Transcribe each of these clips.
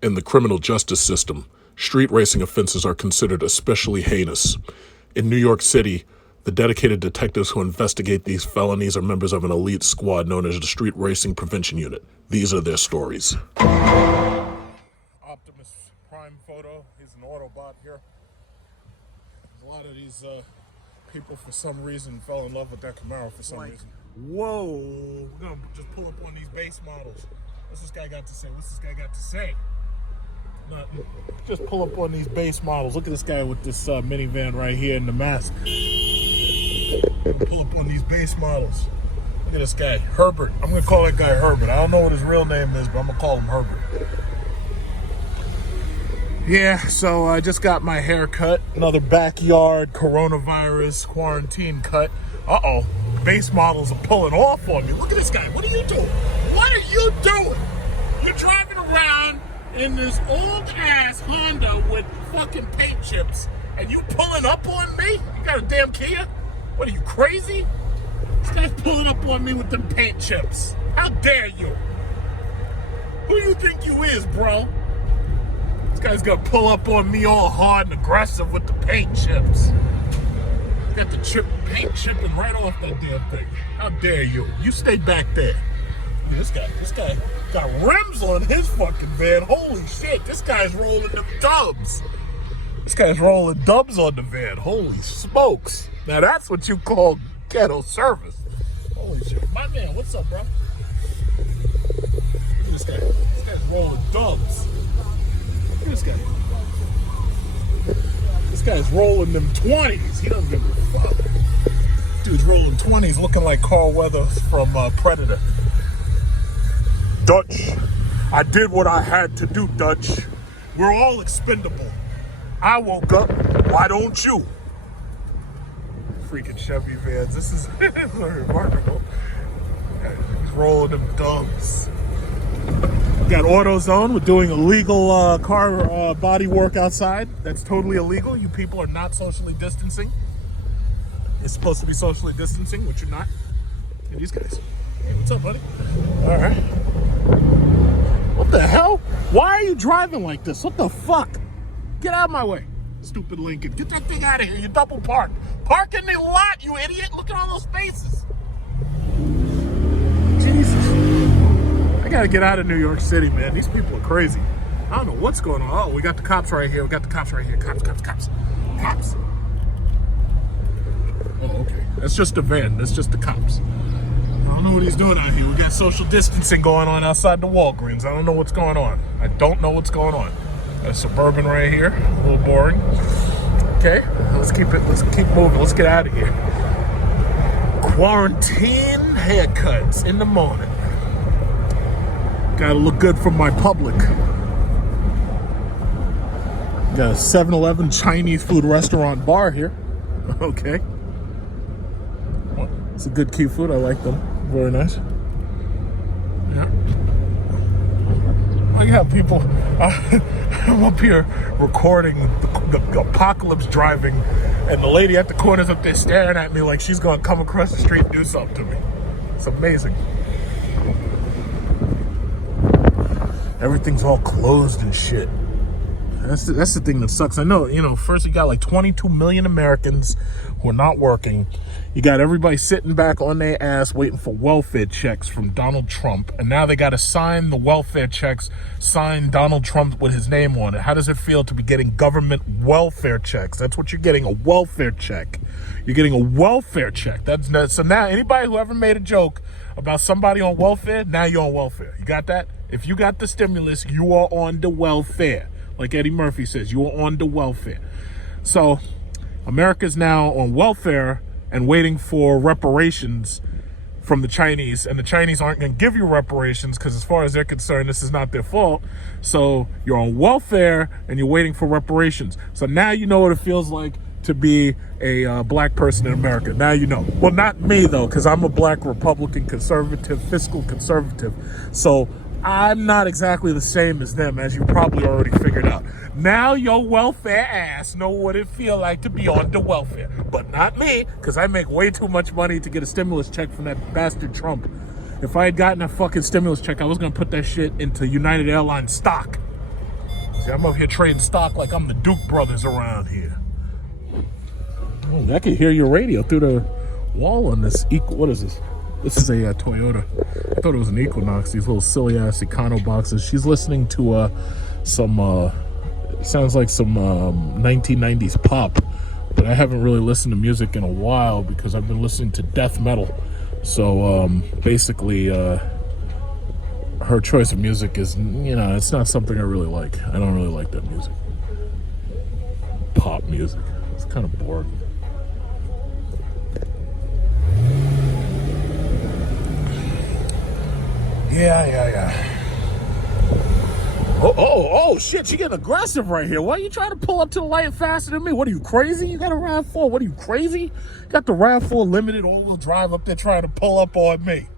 In the criminal justice system, street racing offenses are considered especially heinous. In New York City, the dedicated detectives who investigate these felonies are members of an elite squad known as the Street Racing Prevention Unit. These are their stories. Optimus Prime photo. He's an Autobot here. A lot of these people, for some reason, fell in love with that Camaro for some reason. Whoa! We're gonna just pull up on these base models. What's this guy got to say? Nothing. Just pull up on these base models. Look at this guy with this minivan right here in the mask. Pull up on these base models. Look at this guy, Herbert. I'm gonna call that guy Herbert. I don't know what his real name is, but I'm gonna call him Herbert. Yeah, so I just got my hair cut. Another backyard coronavirus quarantine cut. Uh-oh, base models are pulling off on me. Look at this guy. What are you doing? What are you doing? You're driving around in this old-ass Honda with fucking paint chips, and you pulling up on me? You got a damn Kia? What are you, crazy? This guy's pulling up on me with them paint chips. How dare you? Who do you think you is, bro? This guy's gonna pull up on me all hard and aggressive with the paint chips. Got the paint chipping right off that damn thing. How dare you? You stay back there. This guy got rims on his fucking van. Holy shit, this guy's rolling them dubs. This guy's rolling dubs on the van. Holy smokes. Now that's what you call ghetto service. Holy shit. My man, what's up, bro? Look at this guy. This guy's rolling dubs. Look at this guy. This guy's rolling them 20s. He doesn't give a fuck. Dude's rolling 20s looking like Carl Weathers from Predator. Dutch, I did what I had to do, Dutch. We're all expendable. I woke up, why don't you? Freaking Chevy vans, this is remarkable. He's rolling them dubs. Got AutoZone, we're doing illegal car body work outside. That's totally illegal. You people are not socially distancing. It's supposed to be socially distancing, which you're not. And these guys. Hey, what's up, buddy? All right. What the hell? Why are you driving like this? What the fuck? Get out of my way. Stupid Lincoln. Get that thing out of here. You double parked. Park in the lot, you idiot. Look at all those spaces. Jesus. I gotta get out of New York City, man. These people are crazy. I don't know what's going on. Oh, we got the cops right here. Cops. Oh, okay. That's just a van. That's just the cops. I don't know what he's doing out here. We got social distancing going on outside the Walgreens. I don't know what's going on. A Suburban right here. A little boring. Okay, let's keep moving. Let's get out of here. Quarantine haircuts in the morning. Gotta look good for my public. Got a 7-Eleven Chinese food restaurant bar here. Okay. It's a good cute food. I like them. Very nice. Yeah. I have people. I'm up here recording the apocalypse driving, and the lady at the corner's up there staring at me like she's gonna come across the street and do something to me. It's amazing. Everything's all closed and shit. That's the thing that sucks. I know, first you got like 22 million Americans who are not working. You got everybody sitting back on their ass waiting for welfare checks from Donald Trump. And now they got to sign the welfare checks, sign Donald Trump with his name on it. How does it feel to be getting government welfare checks? That's what you're getting, a welfare check. You're getting a welfare check. So now anybody who ever made a joke about somebody on welfare, now you're on welfare. You got that? If you got the stimulus, you are on the welfare. Like Eddie Murphy says, you are on the welfare. So America's now on welfare and waiting for reparations from the Chinese. And the Chinese aren't going to give you reparations because as far as they're concerned, this is not their fault. So you're on welfare and you're waiting for reparations. So now you know what it feels like to be a black person in America. Now you know. Well, not me, though, because I'm a black Republican conservative, fiscal conservative. So I'm not exactly the same as them, as you probably already figured out. Now your welfare ass know what it feel like to be on the welfare. But not me, because I make way too much money to get a stimulus check from that bastard Trump. If I had gotten a fucking stimulus check, I was going to put that shit into United Airlines stock. Yeah, I'm up here trading stock like I'm the Duke brothers around here. Oh, I can hear your radio through the wall on this. What is this? This is a Toyota. I thought it was an Equinox. These little silly ass Econo boxes. She's listening to some. Sounds like some 1990s pop. But I haven't really listened to music in a while because I've been listening to death metal. So basically, her choice of music is, it's not something I really like. I don't really like that music. Pop music. It's kind of boring. Yeah. Oh, shit, you getting aggressive right here. Why are you trying to pull up to the light faster than me? What are you, crazy? You got a RAV4. What are you, crazy? Got the RAV4 limited all-wheel drive up there trying to pull up on me.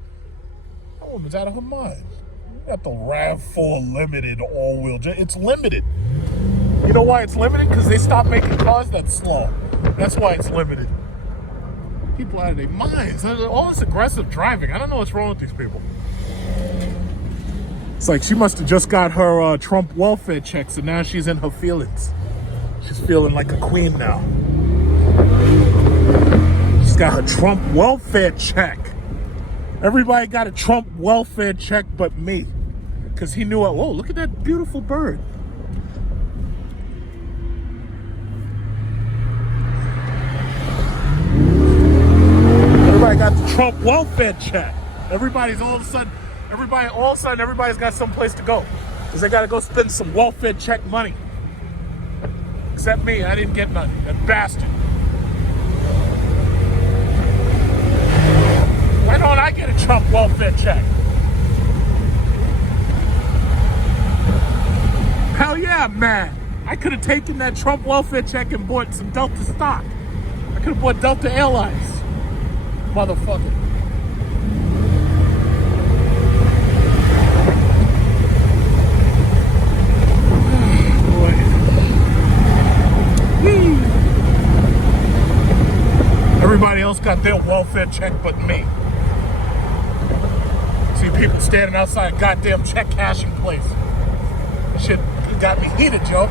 That woman's out of her mind. You got the RAV4 limited all-wheel drive. It's limited. You know why it's limited? Because they stopped making cars that slow. That's why it's limited. People out of their minds. All this aggressive driving. I don't know what's wrong with these people. It's like she must have just got her Trump welfare checks, and now she's in her feelings. She's feeling like a queen now. She's got her Trump welfare check. Everybody got a Trump welfare check but me. Because he knew, whoa, look at that beautiful bird. Everybody got the Trump welfare check. Everybody's all of a sudden, everybody's got someplace to go. Because they got to go spend some welfare check money. Except me, I didn't get none. That bastard. Why don't I get a Trump welfare check? Hell yeah, man. I could have taken that Trump welfare check and bought some Delta stock. I could have bought Delta Airlines. Motherfucker. Everybody else got their welfare check but me. See people standing outside a goddamn check cashing place. Shit got me heated, Joe.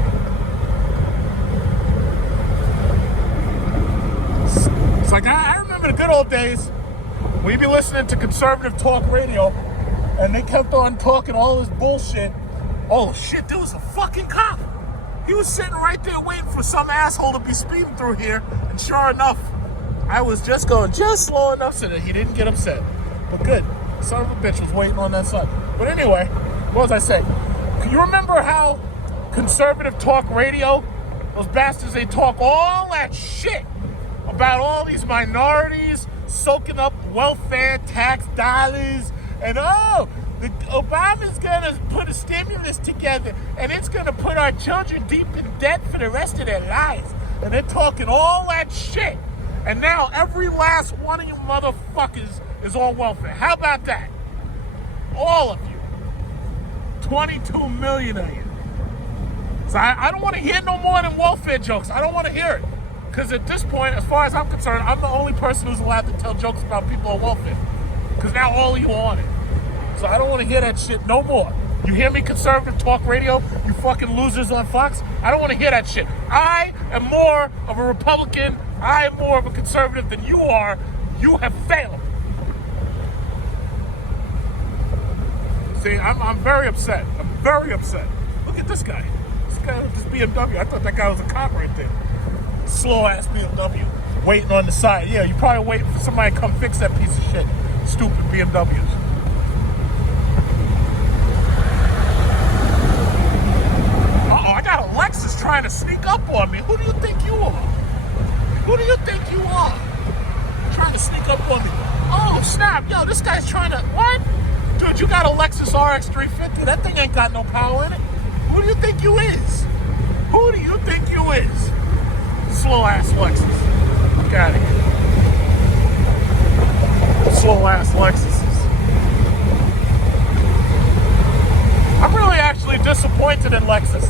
It's like, I remember the good old days when you'd be listening to conservative talk radio and they kept on talking all this bullshit. Oh shit, there was a fucking cop. He was sitting right there waiting for some asshole to be speeding through here, and sure enough, I was just going just slow enough so that he didn't get upset. But good. Son of a bitch was waiting on that side. But anyway, what was I saying? Can you remember how conservative talk radio, those bastards, they talk all that shit about all these minorities soaking up welfare tax dollars and Obama's gonna put a stimulus together and it's gonna put our children deep in debt for the rest of their lives. And they're talking all that shit. And now every last one of you motherfuckers is on welfare. How about that? All of you. 22 million of you. So I don't want to hear no more than welfare jokes. I don't want to hear it. Because at this point, as far as I'm concerned, I'm the only person who's allowed to tell jokes about people on welfare. Because now all of you are on it. So I don't want to hear that shit no more. You hear me, conservative talk radio, you fucking losers on Fox? I don't want to hear that shit. I am more of a Republican, I am more of a conservative than you are. You have failed. See, I'm very upset. I'm very upset. Look at this guy. This guy with this BMW. I thought that guy was a cop right there. Slow-ass BMW. Waiting on the side. Yeah, you probably waiting for somebody to come fix that piece of shit. Stupid BMWs. I got a Lexus trying to sneak up on me. Who do you think you are? Who do you think you are? Trying to sneak up on me. Oh, snap. Yo, this guy's trying to... What? Dude, you got a Lexus RX 350. That thing ain't got no power in it. Who do you think you is? Who do you think you is? Slow-ass Lexus. Look out of here. Slow-ass Lexuses. I'm really actually disappointed in Lexus.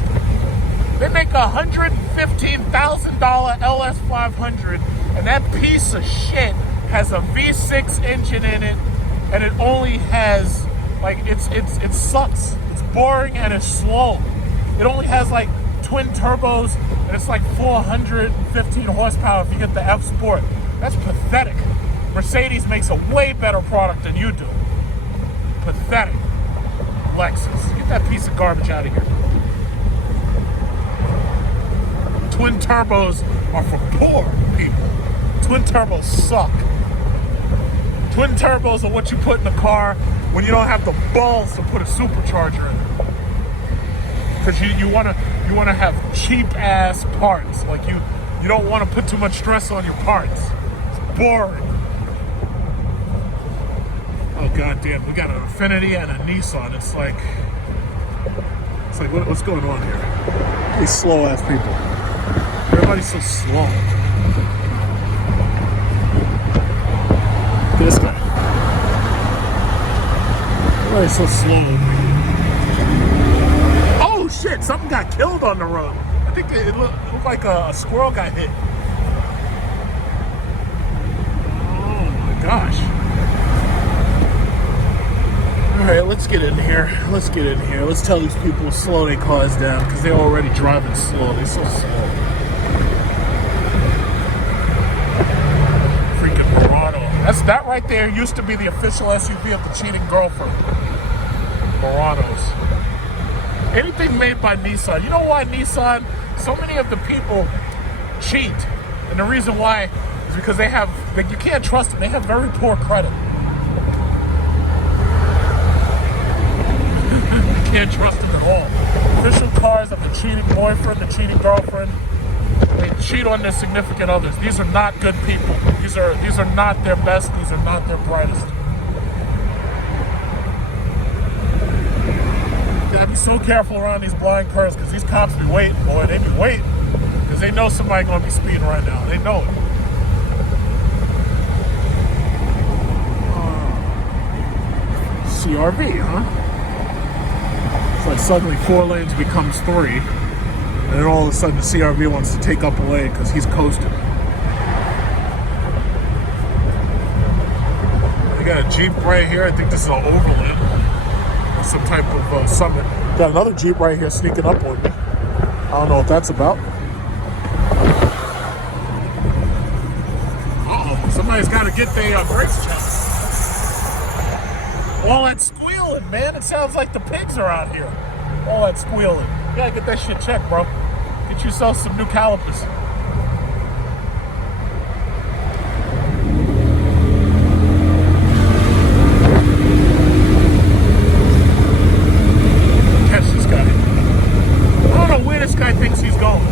They make a $115,000 LS500, and that piece of shit has a V6 engine in it, and it only has, like, it sucks. It's boring and it's slow. It only has like twin turbos, and it's like 415 horsepower if you get the F Sport. That's pathetic. Mercedes makes a way better product than you do. Pathetic. Lexus, get that piece of garbage out of here. Twin turbos are for poor people. Twin turbos suck. Twin turbos are what you put in the car when you don't have the balls to put a supercharger in it. Because you wanna have cheap ass parts. Like you don't want to put too much stress on your parts. It's boring. Oh goddamn, we got an Infiniti and a Nissan. It's like what's going on here? These slow ass people. Everybody's so slow. This guy. Everybody's so slow. Oh shit! Something got killed on the road. I think it looked like a squirrel got hit. Oh my gosh. Alright, let's get in here. Let's tell these people to slow their cars down because they're already driving slow. They're so slow. Freaking Murano. That right there used to be the official SUV of the cheating girlfriend. Muranos. Anything made by Nissan. You know why Nissan? So many of the people cheat. And the reason why is because you can't trust them. They have very poor credit. Can't trust them at all. Official cars of the cheating boyfriend, the cheating girlfriend. They cheat on their significant others. These are not good people. These are not their best. These are not their brightest. You gotta be so careful around these blind curves because these cops be waiting, boy. They be waiting because they know somebody gonna be speeding right now. They know it. CRV, huh? It's like suddenly 4 lanes becomes 3, and then all of a sudden the CRV wants to take up a lane because he's coasting. They got a Jeep right here. I think this is an Overland, some type of Summit. Got another Jeep right here sneaking up on me. I don't know what that's about. Uh-oh, somebody's got to get their brakes checked. All that squealing, man. It sounds like the pigs are out here. All that squealing. You gotta get that shit checked, bro. Get yourself some new calipers. Catch this guy. I don't know where this guy thinks he's going.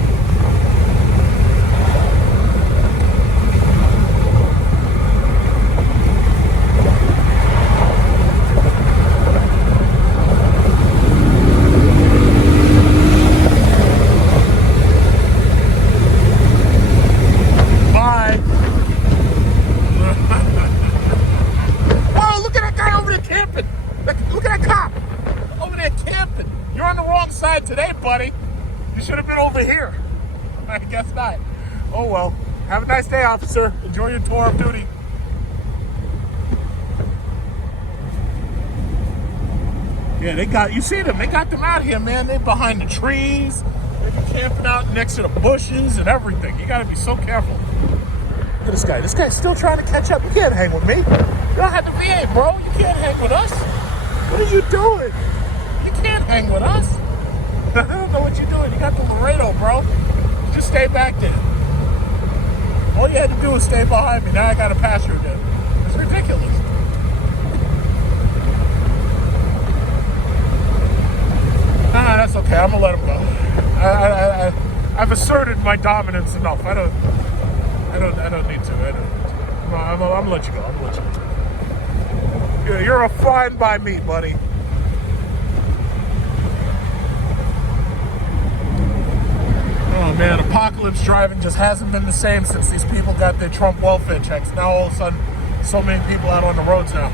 Today, buddy. You should have been over here. I guess not. Oh well. Have a nice day, officer. Enjoy your tour of duty. Yeah, you see them. They got them out here, man. They're behind the trees. They be camping out next to the bushes and everything. You gotta be so careful. Look at this guy. This guy's still trying to catch up. You can't hang with me. You don't have the VA, bro. You can't hang with us. What are you doing? You can't hang with us. I don't know what you're doing. You got the Laredo, bro. Just stay back there. All you had to do was stay behind me. Now I got to pass you again. It's ridiculous. Nah, that's okay. I'm gonna let him go. I've asserted my dominance enough. I don't need to. I'm gonna let you go. Yeah, you're a fine by me, buddy. Oh man, apocalypse driving just hasn't been the same since these people got their Trump welfare checks. Now all of a sudden, so many people out on the roads now.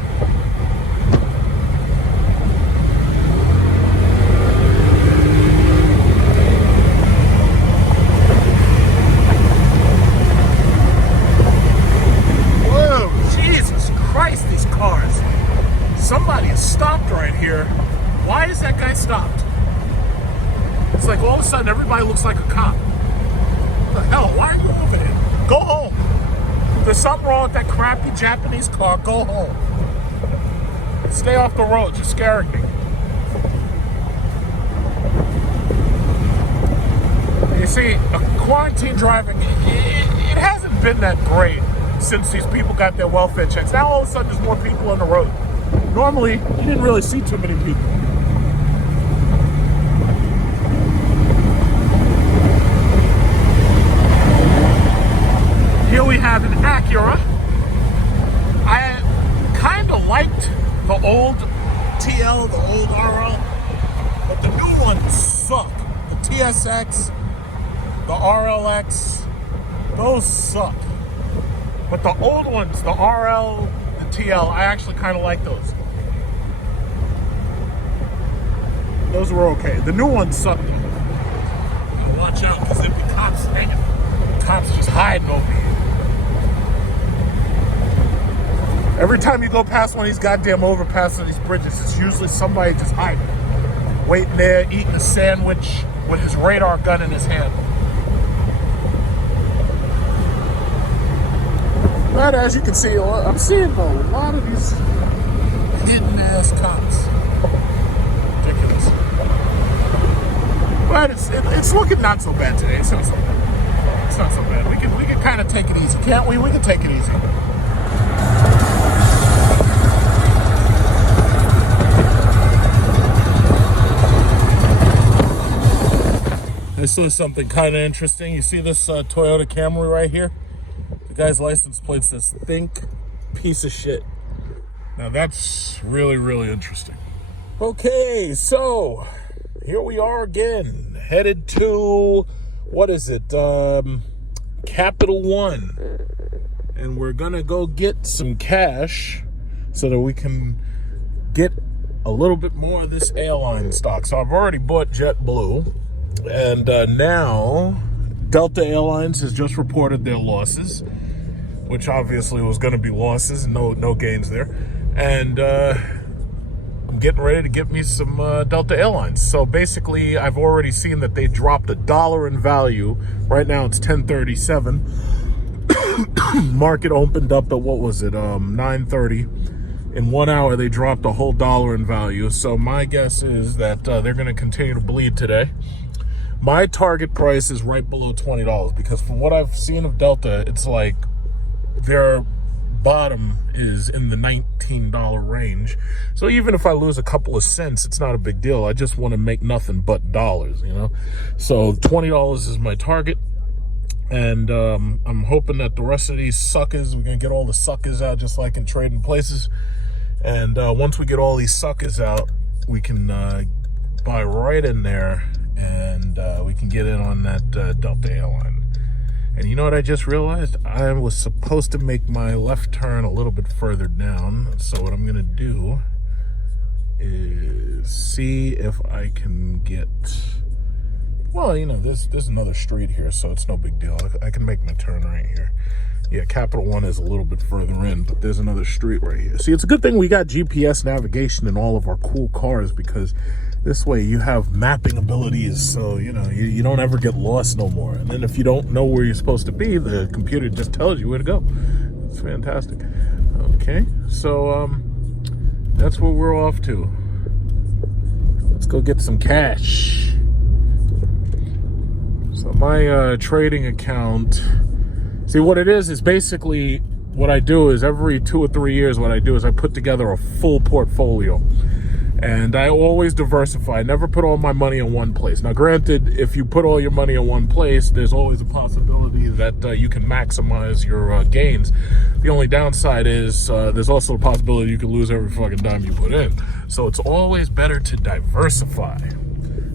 Whoa, Jesus Christ, these cars. Somebody is stopped right here. Why is that guy stopped? It's like all of a sudden everybody looks like a cop. What the hell? Why are you over there? Go home. If there's something wrong with that crappy Japanese car, go home. Stay off the road. You're scaring me. You see, quarantine driving, it hasn't been that great since these people got their welfare checks. Now all of a sudden there's more people on the road. Normally, you didn't really see too many people. Here we have an Acura. I kind of liked the old TL, the old RL, but the new ones suck. The TSX, the RLX, those suck. But the old ones, the RL, the TL, I actually kind of like those. Those were okay. The new ones suck. Watch out, because there'd be cops hanging. Cops just hiding over here. Every time you go past one of these goddamn overpasses on these bridges, it's usually somebody just hiding. Waiting there, eating a sandwich with his radar gun in his hand. But as you can see, I'm seeing a lot of these hidden ass cops. Ridiculous. But it's looking not so bad today. It's not so bad. It's not so bad. We can kind of take it easy, can't we? We can take it easy. I saw something kind of interesting. You see this Toyota Camry right here? The guy's license plate says "Think piece of shit." Now that's really, really interesting. Okay, so here we are again, headed to, what is it, Capital One. And we're gonna go get some cash so that we can get a little bit more of this airline stock. So I've already bought JetBlue. And now Delta Airlines has just reported their losses, which obviously was going to be losses, no gains there. And I'm getting ready to get me some Delta Airlines. So basically, I've already seen that they dropped $1 in value. Right now it's 10.37. Market opened up at, what was it, 9:30. In 1 hour, they dropped a whole $1 in value. So my guess is that they're going to continue to bleed today. My target price is right below $20 because from what I've seen of Delta, it's like their bottom is in the $19 range. So even if I lose a couple of cents, it's not a big deal. I just want to make nothing but dollars, you know? So $20 is my target. And I'm hoping that the rest of these suckers, we're going to get all the suckers out just like in Trading Places. And once we get all these suckers out, we can buy right in there. And we can get in on that Delta airline. And you know what I just realized? I was supposed to make my left turn a little bit further down. So what I'm going to do is see if I can get... Well, you know, there's another street here, so it's no big deal. I can make my turn right here. Yeah, Capital One is a little bit further in, but there's another street right here. See, it's a good thing we got GPS navigation in all of our cool cars because this way you have mapping abilities, so, you know, you don't ever get lost no more. And then if you don't know where you're supposed to be, the computer just tells you where to go. It's fantastic. Okay, so that's where we're off to. Let's go get some cash. So my trading account, see what it is basically what I do is every 2 or 3 years what I do is I put together a full portfolio. And I always diversify. I never put all my money in one place. Now, granted, if you put all your money in one place, there's always a possibility that you can maximize your gains. The only downside is there's also a possibility you can lose every fucking dime you put in. So it's always better to diversify.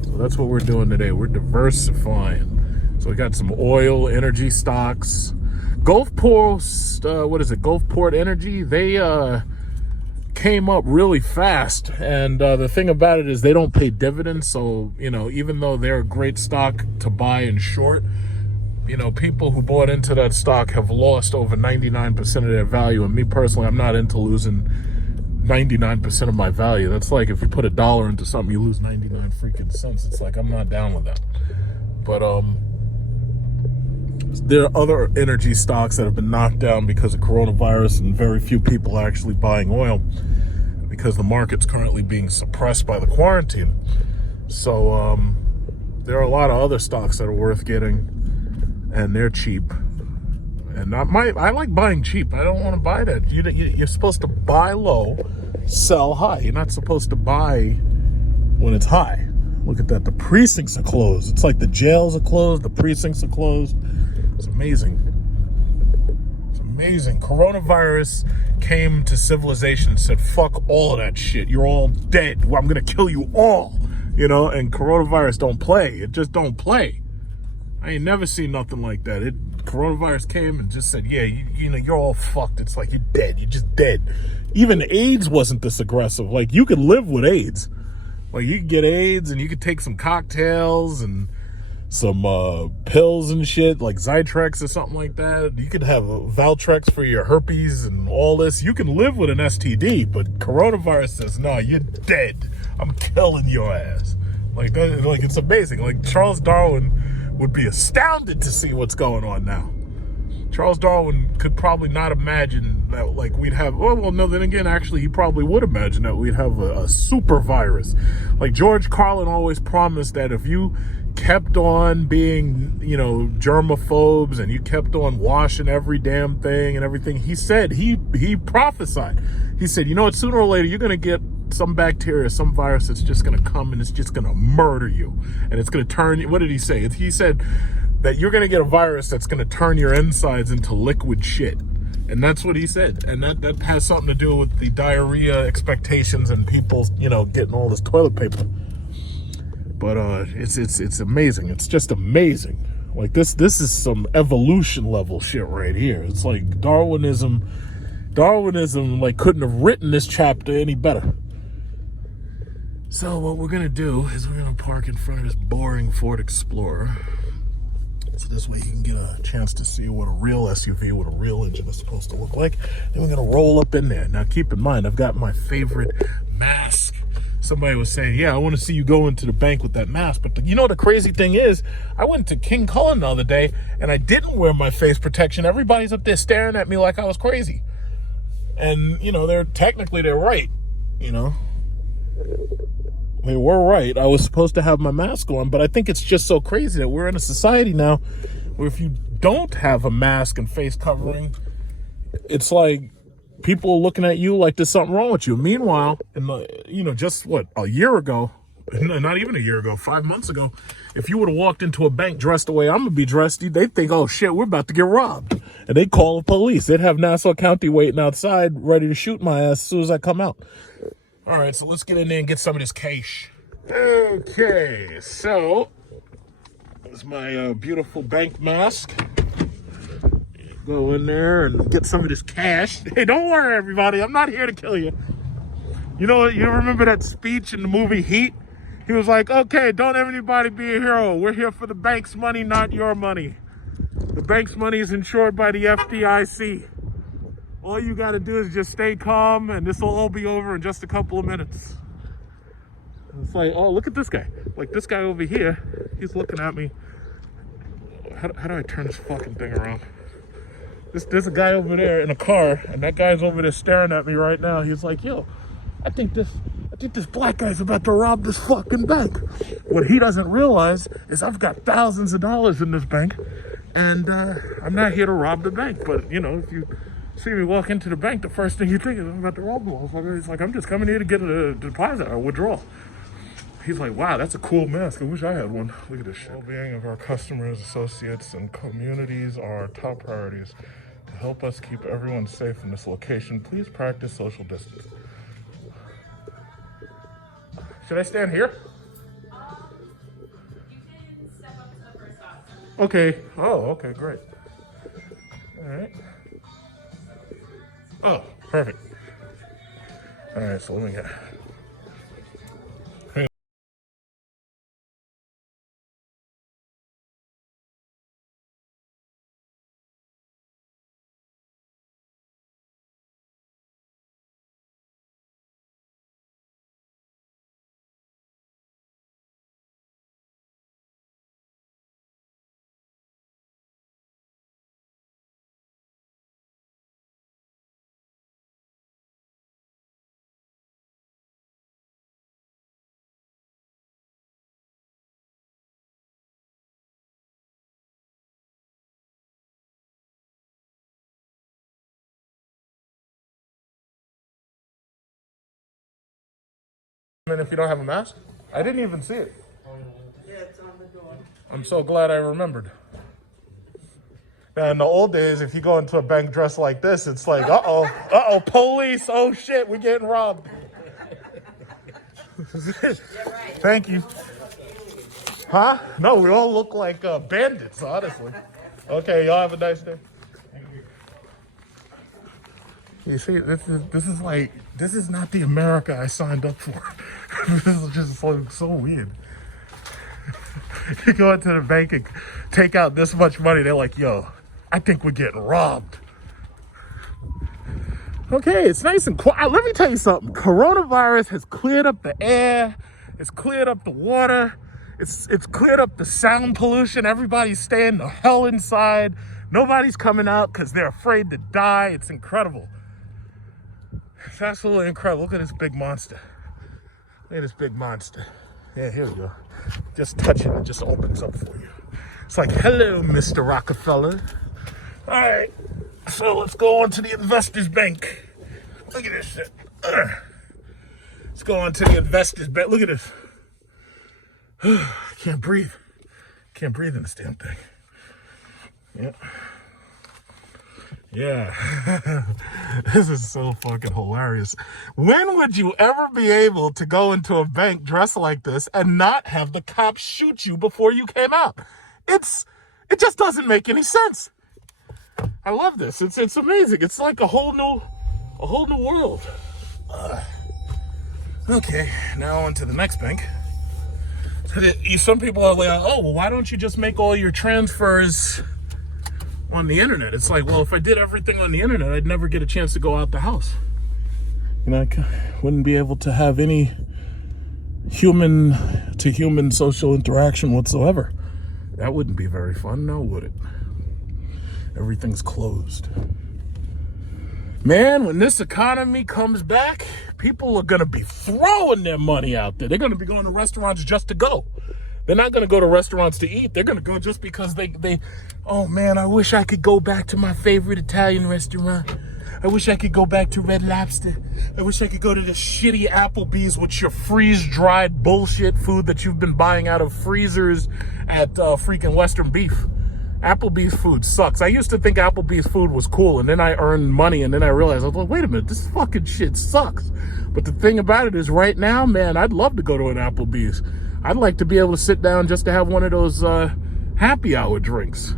So that's what we're doing today. We're diversifying. So we got some oil, energy stocks. Gulfport, what is it? Gulfport Energy. They came up really fast, and the thing about it is they don't pay dividends. So, you know, even though they're a great stock to buy and short, you know, people who bought into that stock have lost over 99% of their value. And me personally, I'm not into losing 99% of my value. That's like if you put $1 into something, you lose 99 freaking cents. It's like I'm not down with that. But there are other energy stocks that have been knocked down because of coronavirus, and very few people are actually buying oil because the market's currently being suppressed by the quarantine. So there are a lot of other stocks that are worth getting, and they're cheap. And I like buying cheap. I don't want to buy that. You're supposed to buy low, sell high. You're not supposed to buy when it's high. Look at that. The precincts are closed. It's like the jails are closed. The precincts are closed. It's amazing. It's amazing. Coronavirus came to civilization and said, fuck all of that shit. You're all dead. Well, I'm going to kill you all. And coronavirus don't play. It just don't play. I ain't never seen nothing like that. Coronavirus came and just said, yeah, you're all fucked. It's like you're dead. You're just dead. Even AIDS wasn't this aggressive. Like, you could live with AIDS. Like, you could get AIDS and you could take some cocktails and some pills and shit, like Zytrex or something like that. You could have Valtrex for your herpes and all this. You can live with an STD, but coronavirus says, no, you're dead. I'm killing your ass. Like, that, like, it's amazing. Like, Charles Darwin would be astounded to see what's going on now. Charles Darwin could probably not imagine that, like, we'd have, well, no, then again, actually, he probably would imagine that we'd have a super virus. Like, George Carlin always promised that if you kept on being, germaphobes, and you kept on washing every damn thing and everything, he said, he prophesied. He said, sooner or later, you're going to get some bacteria, some virus that's just going to come and it's just going to murder you. And it's going to turn you, what did he say? He said that you're going to get a virus that's going to turn your insides into liquid shit. And that's what he said. And that has something to do with the diarrhea expectations and people, getting all this toilet paper. But it's amazing. It's just amazing. Like, this is some evolution level shit right here. It's like Darwinism like couldn't have written this chapter any better. So what we're gonna do is we're gonna park in front of this boring Ford Explorer. So this way you can get a chance to see what a real SUV with a real engine is supposed to look like. Then we're gonna roll up in there. Now keep in mind, I've got my favorite mask. Somebody was saying, yeah, I want to see you go into the bank with that mask. But the crazy thing is, I went to King Cullen the other day and I didn't wear my face protection. Everybody's up there staring at me like I was crazy. And, they're right, They were right. I was supposed to have my mask on, but I think it's just so crazy that we're in a society now where if you don't have a mask and face covering, it's like people are looking at you like there's something wrong with you. Meanwhile, just a year ago, not even a year ago, 5 months ago, if you would have walked into a bank dressed the way I'm gonna be dressed, they'd think, oh shit, we're about to get robbed. And they'd call the police. They'd have Nassau County waiting outside ready to shoot my ass as soon as I come out. All right, so let's get in there and get some of this cash. Okay, so it's my beautiful bank mask. Go in there and get some of this cash. Hey, don't worry, everybody. I'm not here to kill you. You remember that speech in the movie Heat? He was like, okay, don't everybody be a hero. We're here for the bank's money, not your money. The bank's money is insured by the FDIC. All you got to do is just stay calm, and this will all be over in just a couple of minutes. It's like, oh, look at this guy. Like, this guy over here, he's looking at me. How do I turn this fucking thing around? There's a guy over there in a car, and that guy's over there staring at me right now. He's like, yo, I think this black guy's about to rob this fucking bank. What he doesn't realize is I've got thousands of dollars in this bank, and I'm not here to rob the bank. But, if you see me walk into the bank, the first thing you think is I'm about to rob them. He's like, I'm just coming here to get a deposit or withdrawal. He's like, wow, that's a cool mask. I wish I had one. Look at this shit. Well-being of our customers, associates, and communities are our top priorities. To help us keep everyone safe in this location, please practice social distance. Should I stand here? You can step up to the first stop. Okay. Oh, okay, great. All right. Oh, perfect. All right, so let me get... And if you don't have a mask, I didn't even see it. Yeah, it's on the door. I'm so glad I remembered. Now, in the old days, if you go into a bank dressed like this, it's like, uh-oh, police, oh shit, we're getting robbed. Thank you. Huh? No, we all look like bandits, honestly. Okay, y'all have a nice day. You see, this is not the America I signed up for. This is just so weird. You go into the bank and take out this much money, they're like, yo, I think we're getting robbed. Okay, it's nice and quiet. Let me tell you something. Coronavirus has cleared up the air. It's cleared up the water. It's cleared up the sound pollution. Everybody's staying the hell inside. Nobody's coming out because they're afraid to die. It's incredible. It's absolutely incredible. Look at this big monster. Look at this big monster. Yeah, here we go. Just touch it. It just opens up for you. It's like, hello, Mr. Rockefeller. All right. So let's go on to the Investors Bank. Look at this shit. Let's go on to the Investors Bank. Look at this. I can't breathe. Can't breathe in this damn thing. Yeah. Yeah. This is so fucking hilarious. When would you ever be able to go into a bank dressed like this and not have the cops shoot you before you came out? It just doesn't make any sense. I love this. It's amazing. It's like a whole new world. Okay, now on to the next bank. Some people are like, oh, well, why don't you just make all your transfers on the internet? It's like, well, if I did everything on the internet, I'd never get a chance to go out the house. You know, I wouldn't be able to have any human-to-human social interaction whatsoever. That wouldn't be very fun, now would it? Everything's closed. Man, when this economy comes back, people are going to be throwing their money out there. They're going to be going to restaurants just to go. They're not going to go to restaurants to eat. They're going to go just because they, oh man, I wish I could go back to my favorite Italian restaurant. I wish I could go back to Red Lobster. I wish I could go to the shitty Applebee's with your freeze-dried bullshit food that you've been buying out of freezers at freaking Western Beef. Applebee's food sucks. I used to think Applebee's food was cool, and then I earned money, and then I realized, I was like, wait a minute, this fucking shit sucks. But the thing about it is, right now, man, I'd love to go to an Applebee's. I'd like to be able to sit down just to have one of those happy hour drinks.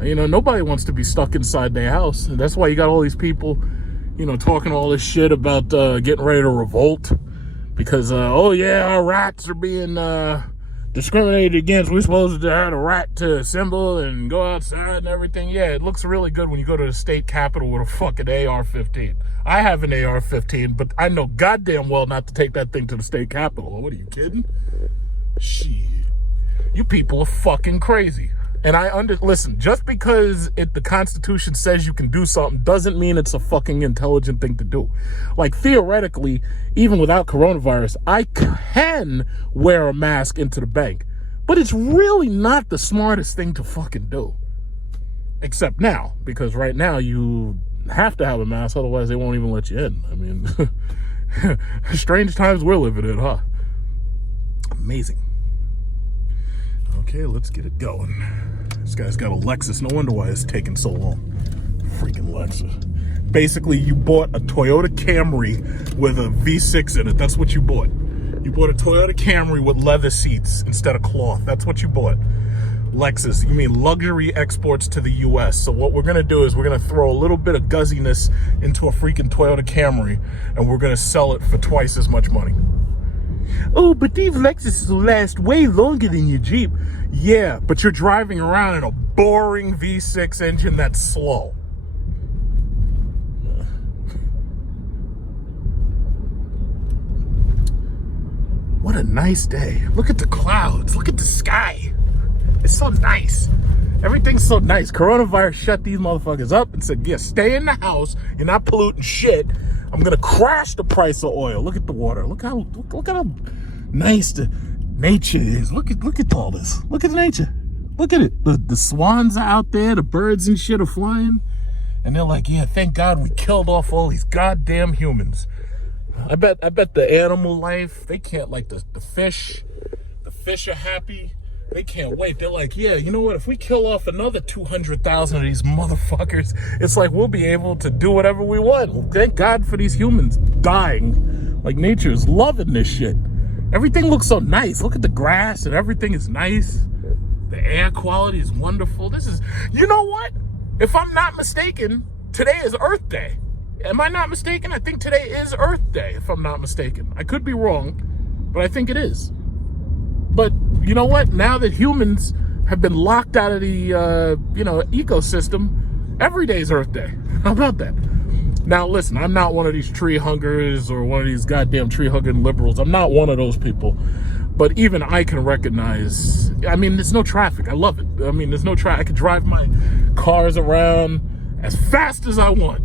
You know, nobody wants to be stuck inside their house. And that's why you got all these people, you know, talking all this shit about getting ready to revolt. Because, oh yeah, our rights are being discriminated against. We're supposed to have a right to assemble and go outside and everything. Yeah, it looks really good when you go to the state capitol with a fucking AR-15. I have an AR-15, but I know goddamn well not to take that thing to the state capitol. What are you kidding? Shit. You people are fucking crazy. And listen, just because the Constitution says you can do something doesn't mean it's a fucking intelligent thing to do. Like, theoretically, even without coronavirus, I can wear a mask into the bank. But it's really not the smartest thing to fucking do. Except now, because right now you have to have a mask, otherwise they won't even let you in. I mean, strange times we're living in, huh? Amazing. Okay, let's get it going. This guy's got a Lexus. No wonder why it's taking so long. Freaking Lexus. Basically, you bought a Toyota Camry with a V6 in it. That's what you bought. You bought a Toyota Camry with leather seats instead of cloth. That's what you bought. Lexus. You mean luxury exports to the U.S. So what we're going to do is we're going to throw a little bit of guzziness into a freaking Toyota Camry, and we're going to sell it for twice as much money. Oh, but these Lexuses will last way longer than your Jeep. Yeah, but you're driving around in a boring V6 engine that's slow. What a nice day. Look at the clouds. Look at the sky. It's so nice. Everything's so nice. Coronavirus shut these motherfuckers up and said, yeah, stay in the house. You're not polluting shit. I'm going to crash the price of oil. Look at the water. Look at how nice the nature is. Look at all this. Look at the nature. Look at it. The swans are out there. The birds and shit are flying. And they're like, yeah, thank God we killed off all these goddamn humans. I bet the animal life, they can't, like the fish are happy. They can't wait. They're like, yeah, you know what? If we kill off another 200,000 of these motherfuckers, it's like we'll be able to do whatever we want. Well, thank God for these humans dying. Like, nature's loving this shit. Everything looks so nice. Look at the grass and everything is nice. The air quality is wonderful. This is, you know what? If I'm not mistaken, today is Earth Day. Am I not mistaken? I think today is Earth Day, if I'm not mistaken. I could be wrong, but I think it is. But you know what? Now that humans have been locked out of the, ecosystem, every day is Earth Day. How about that? Now, listen, I'm not one of these tree huggers or one of these goddamn tree hugging liberals. I'm not one of those people. But even I can recognize, I mean, there's no traffic. I love it. I mean, there's no traffic. I can drive my cars around as fast as I want.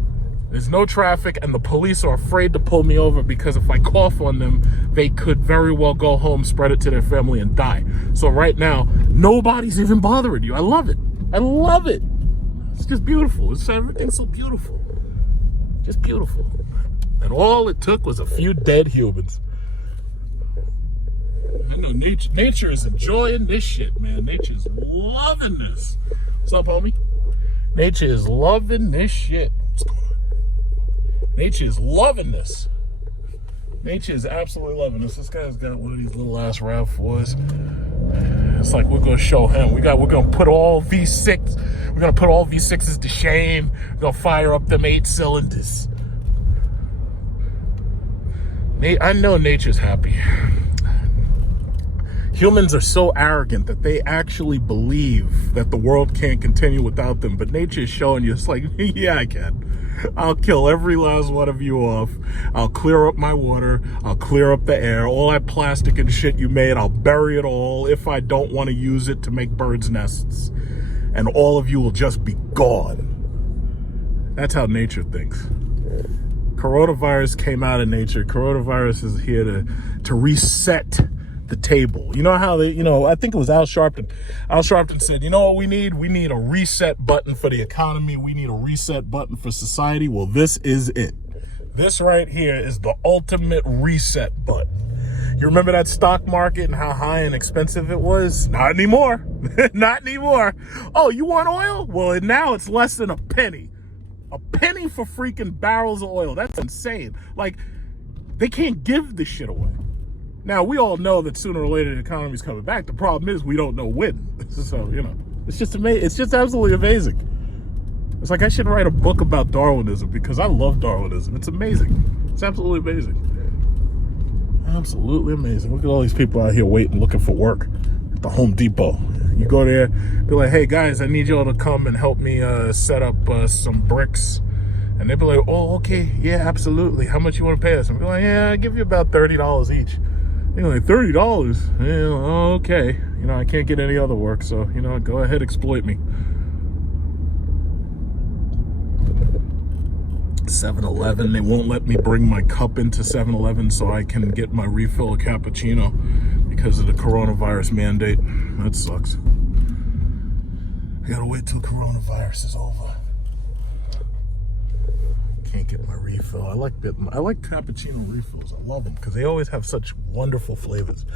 There's no traffic, and the police are afraid to pull me over because if I cough on them, they could very well go home, spread it to their family, and die. So right now, nobody's even bothering you. I love it. I love it. It's just beautiful. Everything's so beautiful. Just beautiful. And all it took was a few dead humans. I know nature is enjoying this shit, man. Nature's loving this. What's up, homie? Nature is loving this shit. What's going on? Nature is loving this. Nature is absolutely loving this. This guy's got one of these little ass RAV4s. It's like we're gonna show him. We're gonna put all V6. We're gonna put all V6s to shame. We're gonna fire up them 8 cylinders. I know nature's happy. Humans are so arrogant that they actually believe that the world can't continue without them. But nature is showing you, it's like, yeah, I can. I'll kill every last one of you off. I'll clear up my water. I'll clear up the air. All that plastic and shit you made, I'll bury it all if I don't want to use it to make birds' nests. And all of you will just be gone. That's how nature thinks. Coronavirus came out of nature. Coronavirus is here to reset the table. You know how I think it was Al Sharpton. Al Sharpton said, you know what we need? We need a reset button for the economy. We need a reset button for society. Well, this is it. This right here is the ultimate reset button. You remember that stock market and how high and expensive it was? Not anymore. Not anymore. Oh, you want oil? Well, now it's less than a penny. A penny for freaking barrels of oil. That's insane. Like, they can't give this shit away. Now, we all know that sooner or later the economy's coming back. The problem is we don't know when. So, it's just amazing. It's just absolutely amazing. It's like I should write a book about Darwinism because I love Darwinism. It's amazing. It's absolutely amazing. Absolutely amazing. Look at all these people out here waiting, looking for work at the Home Depot. You go there, be like, hey, guys, I need y'all to come and help me set up some bricks. And they'll be like, oh, okay, yeah, absolutely. How much you want to pay us? I'm like, yeah, I'll give you about $30 each. They're like, $30? Yeah, okay. I can't get any other work, so, go ahead, exploit me. 7-Eleven, they won't let me bring my cup into 7-Eleven so I can get my refill of cappuccino because of the coronavirus mandate. That sucks. I gotta wait till coronavirus is over. Can't get my refill. I like cappuccino refills. I love them because they always have such wonderful flavors.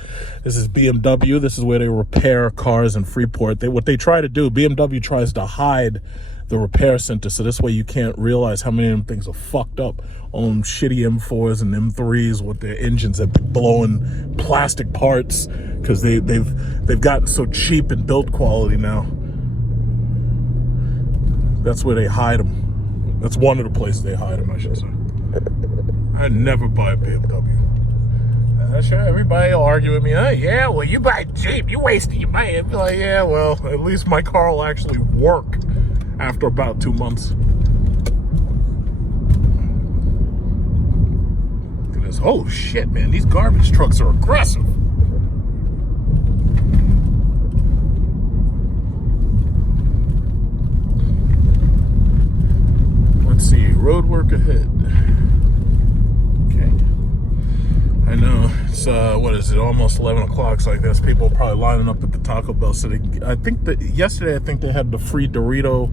This is BMW. This is where they repair cars in Freeport. What they try to do, BMW tries to hide the repair center, so this way you can't realize how many of them things are fucked up on shitty M4s and M3s with their engines that be blowing plastic parts because they've gotten so cheap in build quality now. That's where they hide them. That's one of the places they hide them, I should say. I'd never buy a BMW. Sure, everybody will argue with me. Oh, yeah, well, you buy Jeep, you wasting your money. I'd be like, yeah, well, at least my car will actually work after about 2 months. Look at this. Oh, shit, man. These garbage trucks are aggressive. Let's see. Road work ahead. Okay. I know. It's, what is it? Almost 11 o'clock. So I guess people are probably lining up at the Taco Bell. So yesterday, I think they had the free Dorito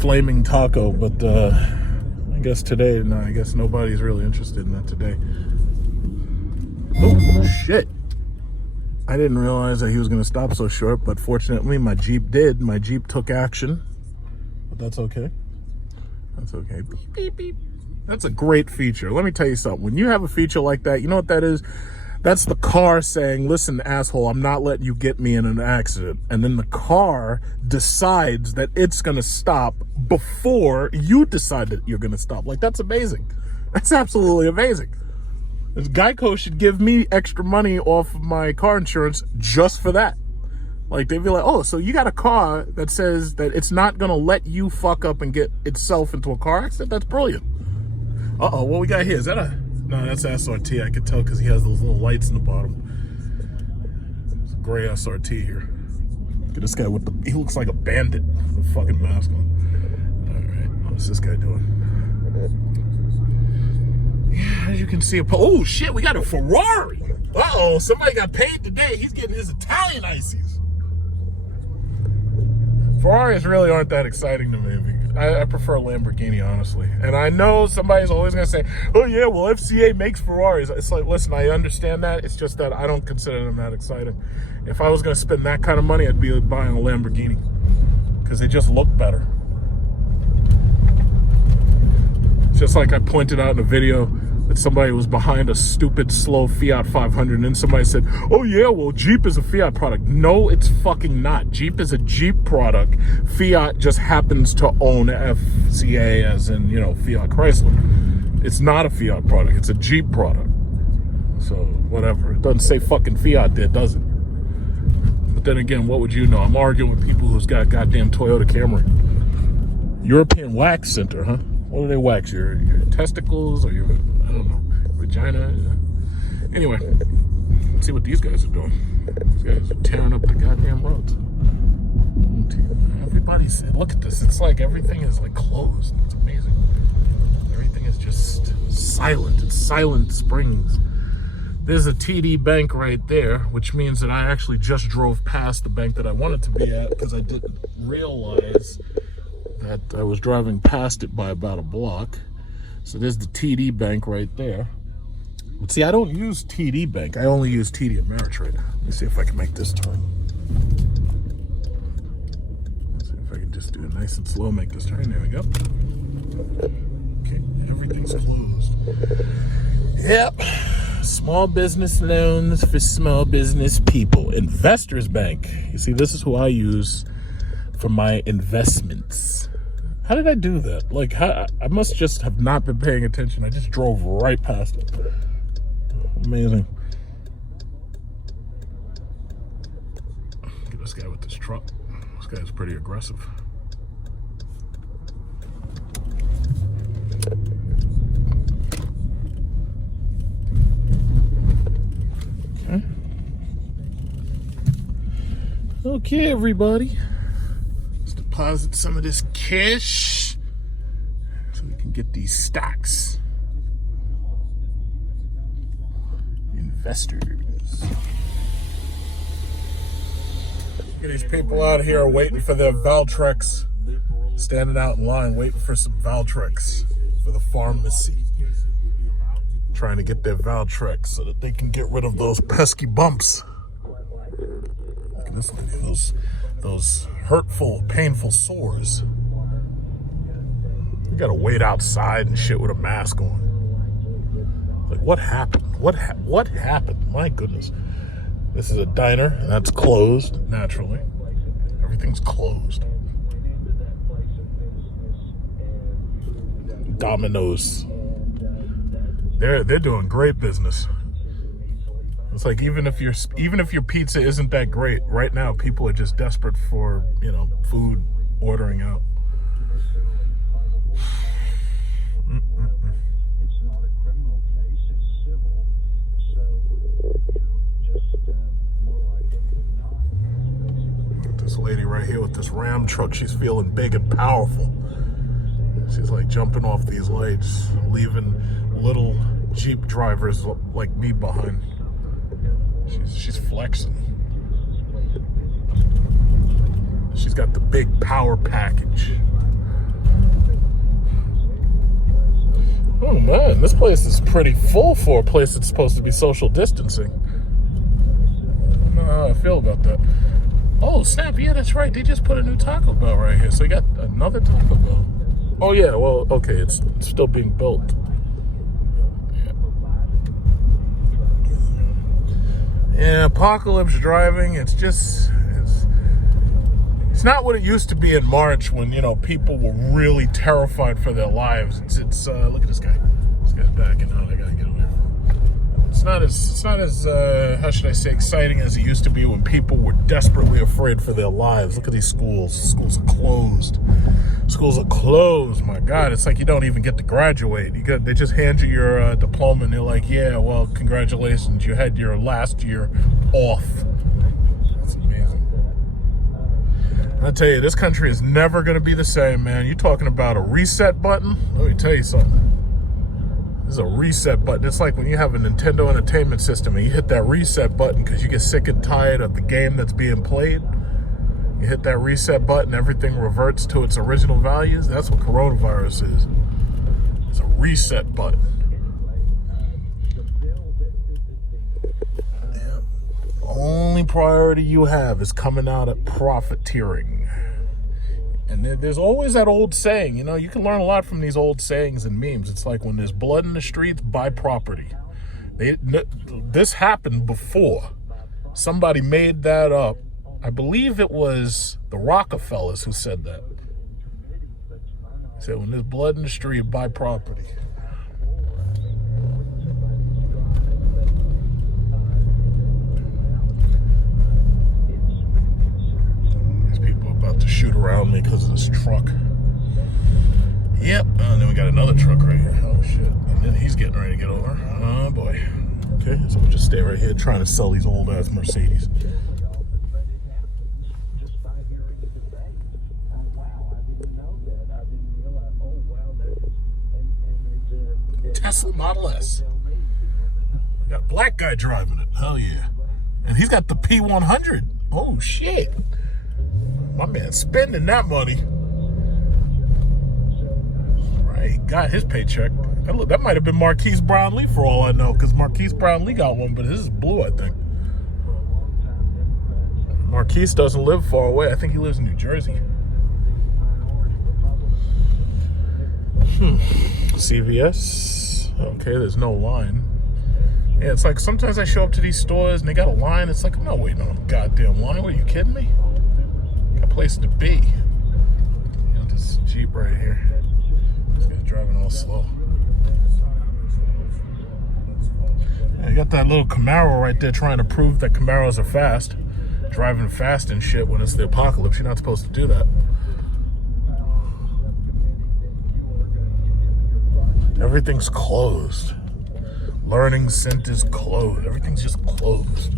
flaming taco, but I guess today, no, I guess nobody's really interested in that today. Oh, shit. I didn't realize that he was going to stop so short, but fortunately my Jeep did. My Jeep took action. But that's okay. That's okay. Beep, beep, beep. That's a great feature. Let me tell you something. When you have a feature like that, you know what that is? That's the car saying, listen, asshole, I'm not letting you get me in an accident. And then the car decides that it's going to stop before you decide that you're going to stop. Like, that's amazing. That's absolutely amazing. Geico should give me extra money off of my car insurance just for that. Like, they'd be like, oh, so you got a car that says that it's not going to let you fuck up and get itself into a car accident? That's brilliant. Uh-oh, what we got here? Is that a... No, that's SRT. I could tell because he has those little lights in the bottom. It's a gray SRT here. Look at this guy with the... He looks like a bandit with a fucking mask on. All right, what's this guy doing? Yeah, as you can see, oh shit, we got a Ferrari. Uh-oh, somebody got paid today. He's getting his Italian ices. Ferraris really aren't that exciting to me. I prefer Lamborghini, honestly. And I know somebody's always going to say, oh yeah, well, FCA makes Ferraris. It's like, listen, I understand that. It's just that I don't consider them that exciting. If I was going to spend that kind of money, I'd be buying a Lamborghini because they just look better. Just like I pointed out in a video that somebody was behind a stupid, slow Fiat 500, and then somebody said, oh yeah, well, Jeep is a Fiat product. No, it's fucking not. Jeep is a Jeep product. Fiat just happens to own FCA, as in, you know, Fiat Chrysler. It's not a Fiat product. It's a Jeep product. So, whatever. It doesn't say fucking Fiat there, does it? But then again, what would you know? I'm arguing with people who's got goddamn Toyota Camry. European Wax Center, huh? What do they wax? Your testicles or your, I don't know, vagina? Anyway, let's see what these guys are doing. These guys are tearing up the goddamn roads. Everybody's, look at this. It's like everything is like closed. It's amazing. Everything is just silent. It's Silent Springs. There's a TD Bank right there, which means that I actually just drove past the bank that I wanted to be at because I didn't realize that I was driving past it by about a block. So there's the TD Bank right there. But see, I don't use TD Bank. I only use TD Ameritrade. Let me see if I can make this turn. Let's see if I can just do it nice and slow, make this turn. There we go. Okay, everything's closed. Yep. Small business loans for small business people. Investors Bank. You see, this is who I use for my investments. How did I do that? Like, I must just have not been paying attention. I just drove right past it. Amazing. Look at this guy with this truck. This guy's pretty aggressive. Okay. Okay, everybody. Deposit some of this cash so we can get these stocks. Investors. Look at these people out here waiting for their Valtrex, standing out in line waiting for some Valtrex for the pharmacy, trying to get their Valtrex so that they can get rid of those pesky bumps. Look at this lady, those hurtful, painful sores. You gotta wait outside and shit with a mask on. Like, what happened? What happened? My goodness. This is a diner, and that's closed, naturally. Everything's closed. Domino's. They're doing great business. It's like even if your pizza isn't that great, right now people are just desperate for, you know, food, ordering out. This lady right here with this Ram truck, she's feeling big and powerful. She's like jumping off these lights, leaving little Jeep drivers like me behind. She's flexing. She's got the big power package. Oh man, this place is pretty full for a place that's supposed to be social distancing. I don't know how I feel about that. Oh snap, yeah, that's right. They just put a new Taco Bell right here. So you got another Taco Bell. Oh yeah, well, okay, it's still being built. Yeah, apocalypse driving, it's not what it used to be in March when, people were really terrified for their lives. It's look at this guy. This guy's backing out. I gotta get away from him. It's not as how should I say, exciting as it used to be when people were desperately afraid for their lives. Look at these schools. Schools are closed. Schools are closed. My God, it's like you don't even get to graduate. They just hand you your diploma and they're like, yeah, well, congratulations. You had your last year off. That's amazing. I tell you, this country is never going to be the same, man. You talking about a reset button? Let me tell you something. This is a reset button. It's like when you have a Nintendo Entertainment System and you hit that reset button because you get sick and tired of the game that's being played. You hit that reset button, everything reverts to its original values. That's what coronavirus is. It's a reset button. Only priority you have is coming out at profiteering. And there's always that old saying, you can learn a lot from these old sayings and memes. It's like when there's blood in the streets, buy property. This happened before. Somebody made that up. I believe it was the Rockefellers who said that. They said when there's blood in the street, buy property. About to shoot around me because of this truck. Yep. And then we got another truck right here. Oh shit. And then he's getting ready to get over. Oh boy. Okay, so we'll just stay right here trying to sell these old ass Mercedes. Tesla Model S. We got a black guy driving it. Hell yeah. And he's got the P100. Oh shit. My man spending that money. Right, got his paycheck. That might have been Marquise Brownlee for all I know, because Marquise Brownlee got one, but his is blue, I think. Marquise doesn't live far away. I think he lives in New Jersey. CVS. Okay, there's no line. Yeah, it's like sometimes I show up to these stores and they got a line. It's like, I'm not waiting on a goddamn line. What, are you kidding me? Place to be. This Jeep right here. This guy's driving all slow. Yeah, you got that little Camaro right there trying to prove that Camaros are fast. Driving fast and shit when it's the apocalypse. You're not supposed to do that. Everything's closed. Learning centers closed. Everything's just closed.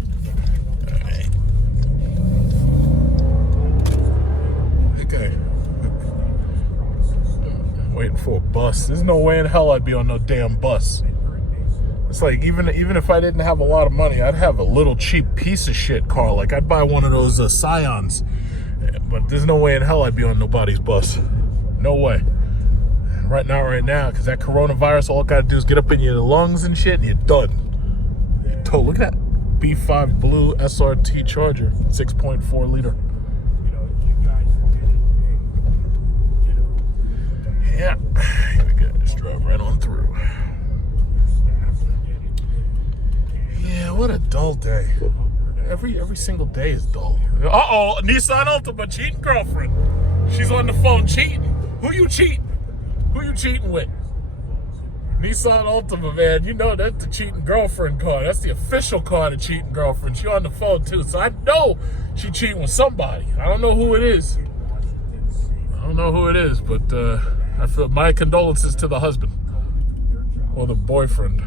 Waiting for a bus. There's no way in hell I'd be on no damn bus. It's like even if I didn't have a lot of money, I'd have a little cheap piece of shit car. Like I'd buy one of those Scions. But there's no way in hell I'd be on nobody's bus. No way. And right now, because that coronavirus, all I gotta do is get up in your lungs and shit, and you're done. Look at that B5 Blue SRT Charger, 6.4 liter. Yeah, here we go. Just drive right on through. Yeah, what a dull day. Every single day is dull. Uh-oh, Nissan Altima cheating girlfriend. She's on the phone cheating. Who you cheating? Who you cheating with? Nissan Altima, man. You know that's the cheating girlfriend car. That's the official car to cheating girlfriend. She on the phone too, so I know she cheating with somebody. I don't know who it is. But I feel my condolences to the husband or the boyfriend.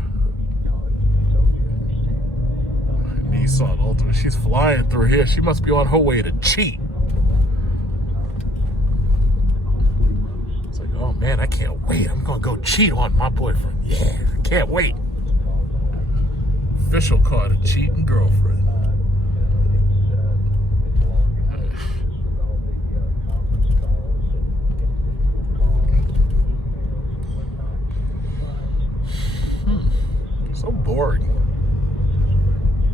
Nissan Altima, she's flying through here. She must be on her way to cheat. It's like, oh man, I can't wait. I'm gonna go cheat on my boyfriend. Yeah, I can't wait. Official car to cheating girlfriend. So boring.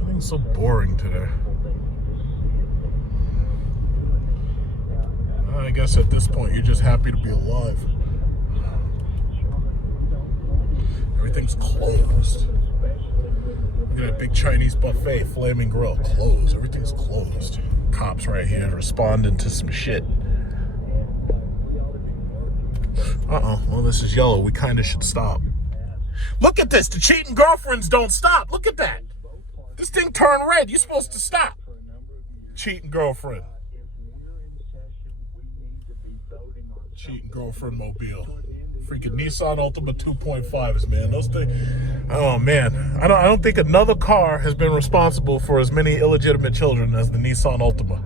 Everything's so boring today. I guess at this point, you're just happy to be alive. Everything's closed. Look at that big Chinese buffet, Flaming Grill. Closed. Everything's closed. Cops right here responding to some shit. Well, this is yellow. We kind of should stop. Look at this. The cheating girlfriends don't stop. Look at that. This thing turned red. You're supposed to stop. Cheating girlfriend. Cheating girlfriend mobile. Freaking Nissan Altima 2.5s, man. Those things. Oh man, I don't think another car has been responsible for as many illegitimate children as the Nissan Altima.